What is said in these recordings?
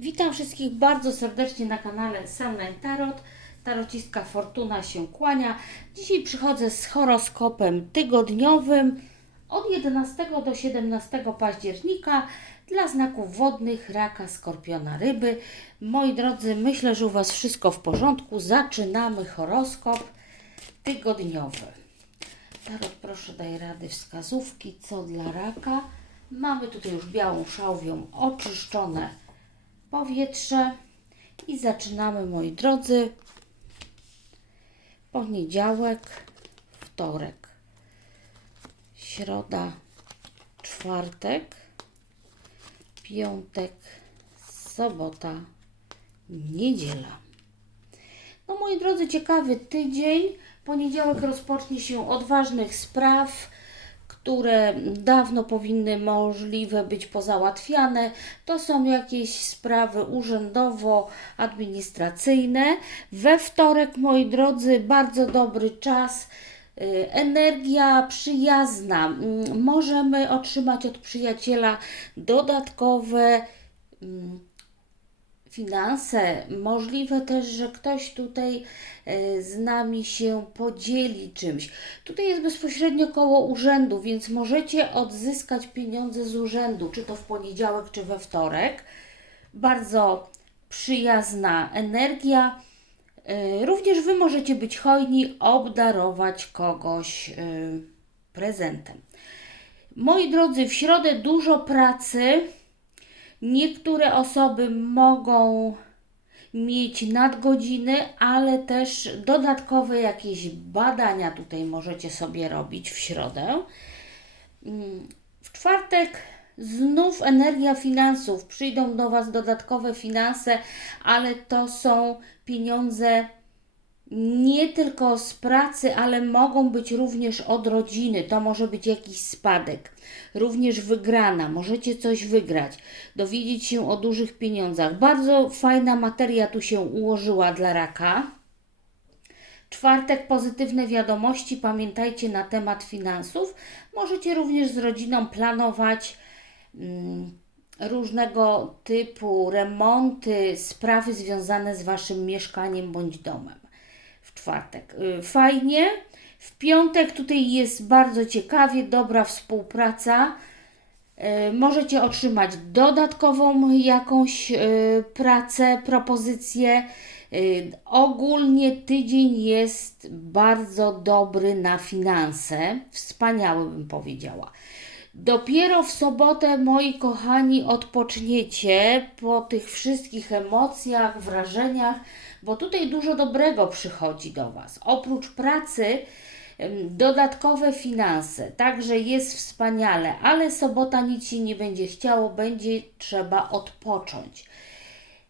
Witam wszystkich bardzo serdecznie na kanale Sunline Tarot. Tarocistka Fortuna się kłania. Dzisiaj przychodzę z horoskopem tygodniowym od 11 do 17 października dla znaków wodnych, raka, skorpiona, ryby. Moi drodzy, myślę, że u Was wszystko w porządku. Zaczynamy horoskop tygodniowy. Tarot, proszę daj rady wskazówki, co dla raka. Mamy tutaj już białą szałwią oczyszczone powietrze i zaczynamy, moi drodzy. Poniedziałek, wtorek, środa, czwartek, piątek, sobota, niedziela. No moi drodzy, ciekawy tydzień. Poniedziałek rozpocznie się od ważnych spraw, które dawno powinny możliwe być pozałatwiane. To są jakieś sprawy urzędowo-administracyjne. We wtorek, moi drodzy, bardzo dobry czas. y, Energia przyjazna. Mm, Możemy otrzymać od przyjaciela dodatkowe mm, finanse. Możliwe też, że ktoś tutaj e, z nami się podzieli czymś. Tutaj jest bezpośrednio koło urzędu, więc możecie odzyskać pieniądze z urzędu, czy to w poniedziałek, czy we wtorek. Bardzo przyjazna energia. E, Również Wy możecie być hojni, obdarować kogoś e, prezentem. Moi drodzy, w środę dużo pracy. Niektóre osoby mogą mieć nadgodziny, ale też dodatkowe jakieś badania tutaj możecie sobie robić w środę. Mm, W czwartek znów energia finansów. Przyjdą do Was dodatkowe finanse, ale to są pieniądze nie tylko z pracy, ale mogą być również od rodziny. To może być jakiś spadek, również wygrana. Możecie coś wygrać, dowiedzieć się o dużych pieniądzach. Bardzo fajna materia tu się ułożyła dla raka. Czwartek pozytywne wiadomości. Pamiętajcie na temat finansów. Możecie również z rodziną planować mm, różnego typu remonty, sprawy związane z waszym mieszkaniem bądź domem czwartek. Y, Fajnie. W piątek tutaj jest bardzo ciekawie, dobra współpraca. Y, Możecie otrzymać dodatkową jakąś y, pracę, propozycję. Ogólnie tydzień jest bardzo dobry na finanse. Wspaniały bym powiedziała. Dopiero w sobotę, moi kochani, odpoczniecie po tych wszystkich emocjach, wrażeniach, bo tutaj dużo dobrego przychodzi do Was. Oprócz pracy, dodatkowe finanse, także jest wspaniale, ale sobota nic się nie będzie chciało, będzie trzeba odpocząć.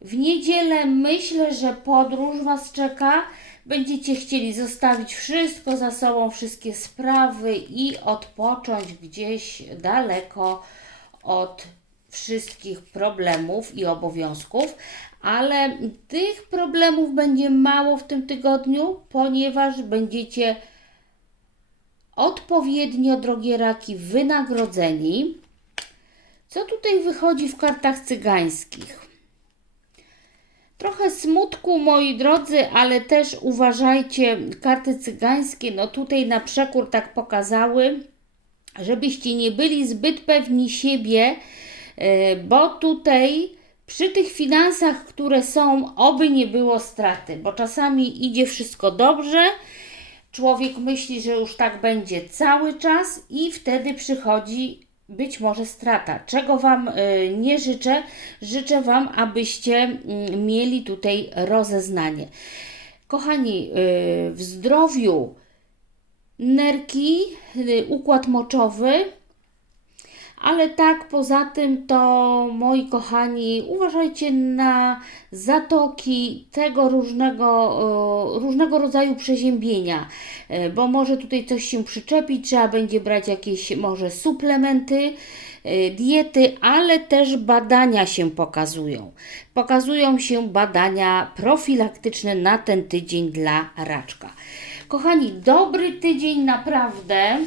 W niedzielę myślę, że podróż Was czeka. Będziecie chcieli zostawić wszystko za sobą, wszystkie sprawy i odpocząć gdzieś daleko od wszystkich problemów i obowiązków, ale tych problemów będzie mało w tym tygodniu, ponieważ będziecie odpowiednio, drogie raki, wynagrodzeni. Co tutaj wychodzi w kartach cygańskich? Trochę smutku, moi drodzy, ale też uważajcie, karty cygańskie, no tutaj na przekór tak pokazały, żebyście nie byli zbyt pewni siebie, e, bo tutaj przy tych finansach, które są, oby nie było straty, bo czasami idzie wszystko dobrze, człowiek myśli, że już tak będzie cały czas i wtedy przychodzi być może strata. Czego Wam y, nie życzę? Życzę Wam, abyście mm, mieli tutaj rozeznanie. Kochani, y, w zdrowiu nerki, y, układ moczowy, ale tak, poza tym to moi kochani, uważajcie na zatoki tego różnego, e, różnego rodzaju przeziębienia, e, bo może tutaj coś się przyczepić, trzeba będzie brać jakieś może suplementy, e, diety, ale też badania się pokazują. Pokazują się badania profilaktyczne na ten tydzień dla raczka. Kochani, dobry tydzień naprawdę.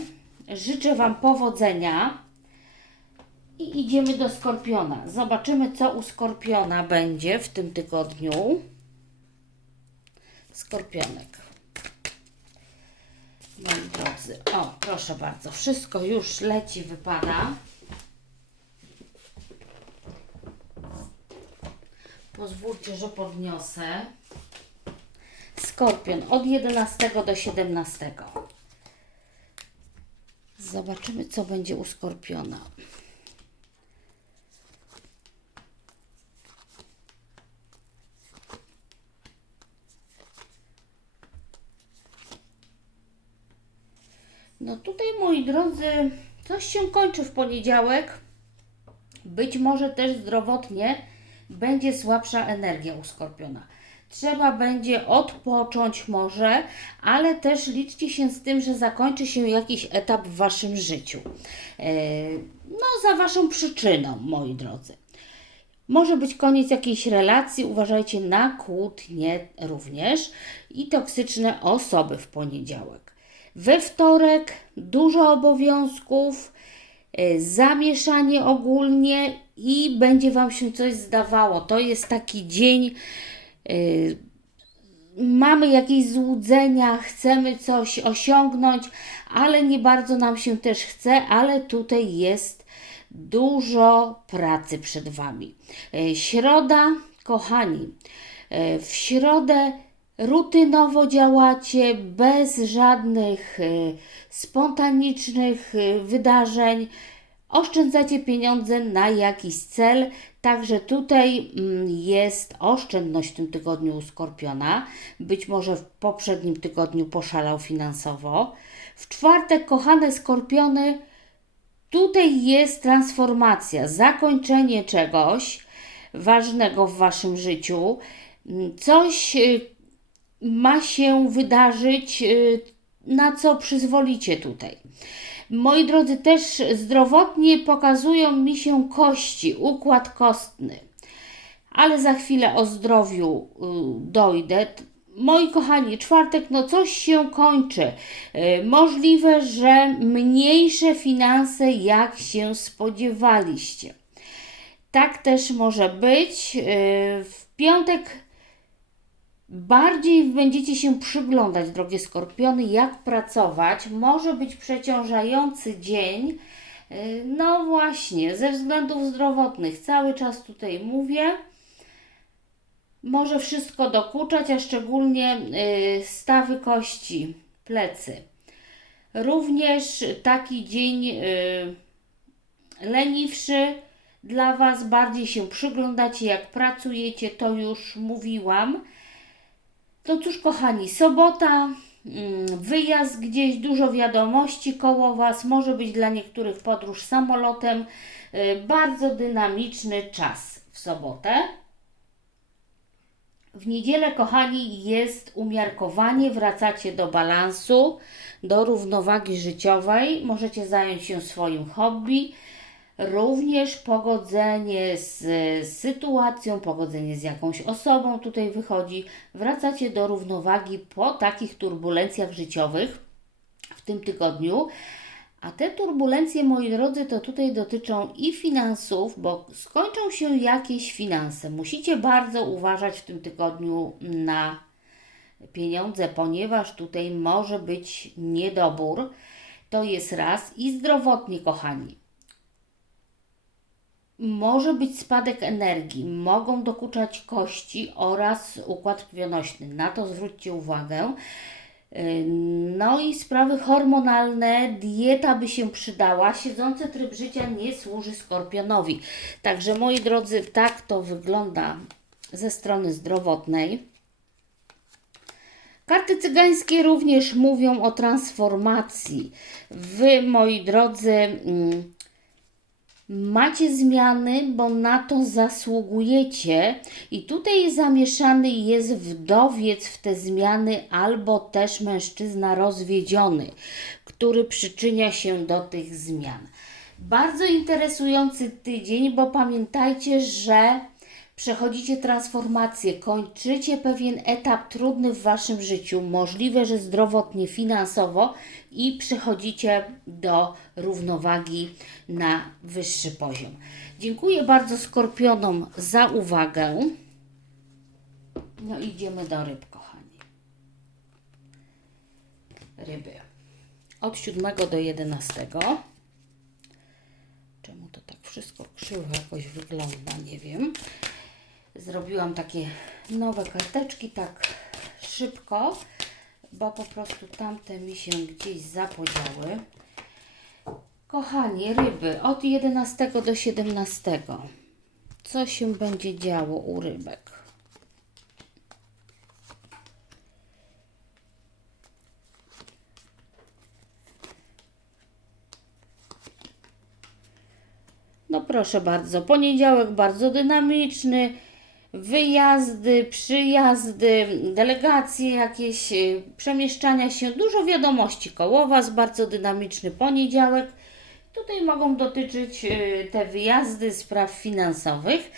Życzę Wam powodzenia. I idziemy do skorpiona. Zobaczymy, co u skorpiona będzie w tym tygodniu. Skorpionek. Moi drodzy, o proszę bardzo, wszystko już leci, wypada. Pozwólcie, że podniosę. Skorpion od 11 do 17. Zobaczymy, co będzie u skorpiona. Tutaj, moi drodzy, coś się kończy w poniedziałek. Być może też zdrowotnie będzie słabsza energia u skorpiona. Trzeba będzie odpocząć może, ale też liczcie się z tym, że zakończy się jakiś etap w Waszym życiu. E, No, za Waszą przyczyną, moi drodzy. Może być koniec jakiejś relacji, uważajcie na kłótnie również i toksyczne osoby w poniedziałek. We wtorek dużo obowiązków, y, zamieszanie ogólnie i będzie Wam się coś zdawało. To jest taki dzień, y, mamy jakieś złudzenia, chcemy coś osiągnąć, ale nie bardzo nam się też chce, ale tutaj jest dużo pracy przed Wami. E, Środa, kochani, w środę rutynowo działacie bez żadnych e, spontanicznych e, wydarzeń. Oszczędzacie pieniądze na jakiś cel, także tutaj mm, jest oszczędność w tym tygodniu u Skorpiona. Być może w poprzednim tygodniu poszalał finansowo. W czwartek, kochane Skorpiony, Tutaj jest transformacja, zakończenie czegoś ważnego w waszym życiu. Mm, Coś y, ma się wydarzyć, y, na co przyzwolicie tutaj. Moi drodzy, też zdrowotnie pokazują mi się kości, układ kostny. Ale za chwilę o zdrowiu y, dojdę. Moi kochani, czwartek, no coś się kończy. Y, Możliwe, że mniejsze finanse, jak się spodziewaliście. Tak też może być. W piątek bardziej będziecie się przyglądać, drogie skorpiony, jak pracować. Może być przeciążający dzień. Y, No właśnie, ze względów zdrowotnych. Cały czas tutaj mówię może wszystko dokuczać, a szczególnie y, stawy kości, plecy. Również taki dzień y, leniwszy dla Was, bardziej się przyglądacie, jak pracujecie, to już mówiłam. To cóż, kochani, sobota, mm, wyjazd gdzieś, dużo wiadomości koło Was, może być dla niektórych podróż samolotem. Y, Bardzo dynamiczny czas w sobotę. W niedzielę, kochani, jest umiarkowanie, wracacie do balansu, do równowagi życiowej. Możecie zająć się swoim hobby. Również pogodzenie z sytuacją, pogodzenie z jakąś osobą tutaj wychodzi. Wracacie do równowagi po takich turbulencjach życiowych w tym tygodniu. A te turbulencje, moi drodzy, to tutaj dotyczą i finansów, bo skończą się jakieś finanse. Musicie bardzo uważać w tym tygodniu na pieniądze, ponieważ tutaj może być niedobór. To jest raz. I zdrowotnie, kochani. Może być spadek energii, mogą dokuczać kości oraz układ krwionośny. Na to zwróćcie uwagę. Yy, No i sprawy hormonalne, dieta by się przydała. Siedzący tryb życia nie służy skorpionowi. Także moi drodzy, tak to wygląda ze strony zdrowotnej. Karty cygańskie również mówią o transformacji. Wy, moi drodzy, mm, macie zmiany, bo na to zasługujecie. I tutaj zamieszany jest wdowiec w te zmiany, albo też mężczyzna rozwiedziony, który przyczynia się do tych zmian. Bardzo interesujący tydzień, bo pamiętajcie, że Przechodzicie transformację, kończycie pewien etap trudny w Waszym życiu, możliwe, że zdrowotnie, finansowo i przechodzicie do równowagi na wyższy poziom. Dziękuję bardzo skorpionom za uwagę. No idziemy do ryb, kochani. Ryby. Od 7 do 11. Czemu to tak wszystko krzywo jakoś wygląda, nie wiem. Zrobiłam takie nowe karteczki tak szybko, bo po prostu tamte mi się gdzieś zapodziały. Kochani, ryby od 11 do 17. Co się będzie działo u rybek? No proszę bardzo, poniedziałek bardzo dynamiczny, wyjazdy, przyjazdy, delegacje jakieś, y, przemieszczania się, dużo wiadomości koło Was, bardzo dynamiczny poniedziałek. Tutaj mogą dotyczyć y, te wyjazdy spraw finansowych.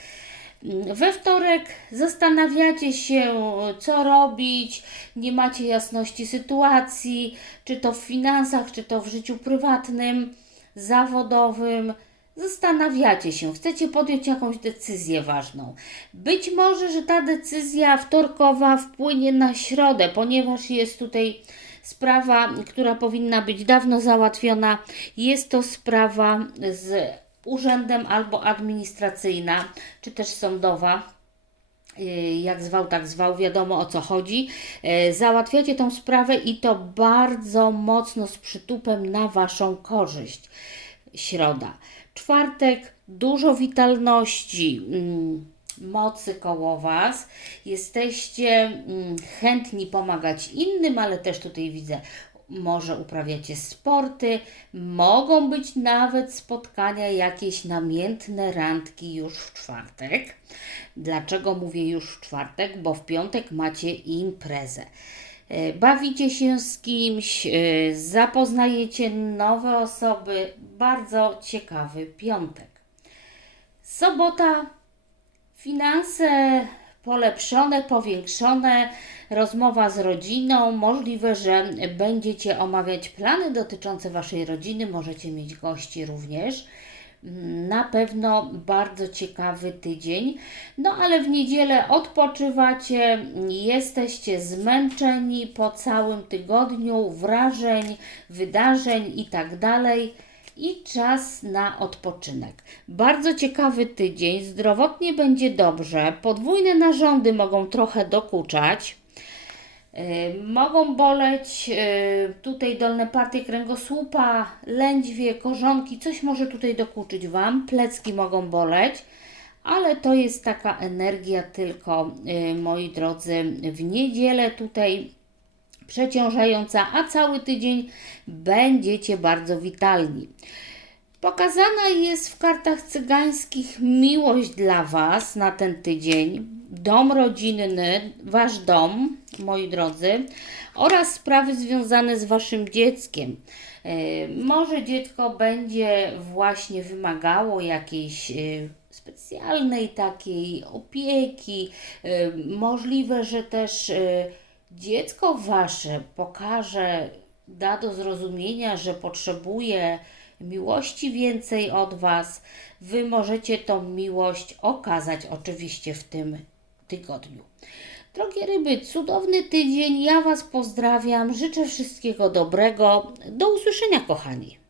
Mm, We wtorek zastanawiacie się, co robić, nie macie jasności sytuacji, czy to w finansach, czy to w życiu prywatnym, zawodowym. Zastanawiacie się, chcecie podjąć jakąś decyzję ważną. Być może, że ta decyzja wtorkowa wpłynie na środę, ponieważ jest tutaj sprawa, która powinna być dawno załatwiona. Jest to sprawa z urzędem albo administracyjna, czy też sądowa. Y, Jak zwał, tak zwał, wiadomo o co chodzi. Y, Załatwiacie tą sprawę i to bardzo mocno z przytupem na Waszą korzyść. Środa. Czwartek, dużo witalności, mm, mocy koło Was. Jesteście mm, chętni pomagać innym, ale też tutaj widzę, może uprawiacie sporty, mogą być nawet spotkania, jakieś namiętne randki już w czwartek. Dlaczego mówię już w czwartek? Bo w piątek macie imprezę. E, Bawicie się z kimś, e, zapoznajecie nowe osoby. Bardzo ciekawy piątek. Sobota, finanse polepszone, powiększone, rozmowa z rodziną. Możliwe, że będziecie omawiać plany dotyczące Waszej rodziny, możecie mieć gości również. Na pewno bardzo ciekawy tydzień. No ale w niedzielę odpoczywacie, jesteście zmęczeni po całym tygodniu wrażeń, wydarzeń i tak. I czas na odpoczynek. Bardzo ciekawy tydzień, zdrowotnie będzie dobrze. Podwójne narządy mogą trochę dokuczać. Y, Mogą boleć y, tutaj dolne partie kręgosłupa, lędźwie, korzonki, coś może tutaj dokuczyć Wam, plecki mogą boleć, ale to jest taka energia tylko, y, moi drodzy, w niedzielę tutaj przeciążająca, a cały tydzień będziecie bardzo witalni. Pokazana jest w kartach cygańskich miłość dla Was na ten tydzień, dom rodzinny, Wasz dom, moi drodzy, oraz sprawy związane z Waszym dzieckiem. E, Może dziecko będzie właśnie wymagało jakiejś e, specjalnej takiej opieki. E, Możliwe, że też dziecko Wasze pokaże, da do zrozumienia, że potrzebuje miłości więcej od Was. Wy możecie tą miłość okazać oczywiście w tym tygodniu. Drogie ryby, cudowny tydzień. Ja Was pozdrawiam. Życzę wszystkiego dobrego. Do usłyszenia, kochani.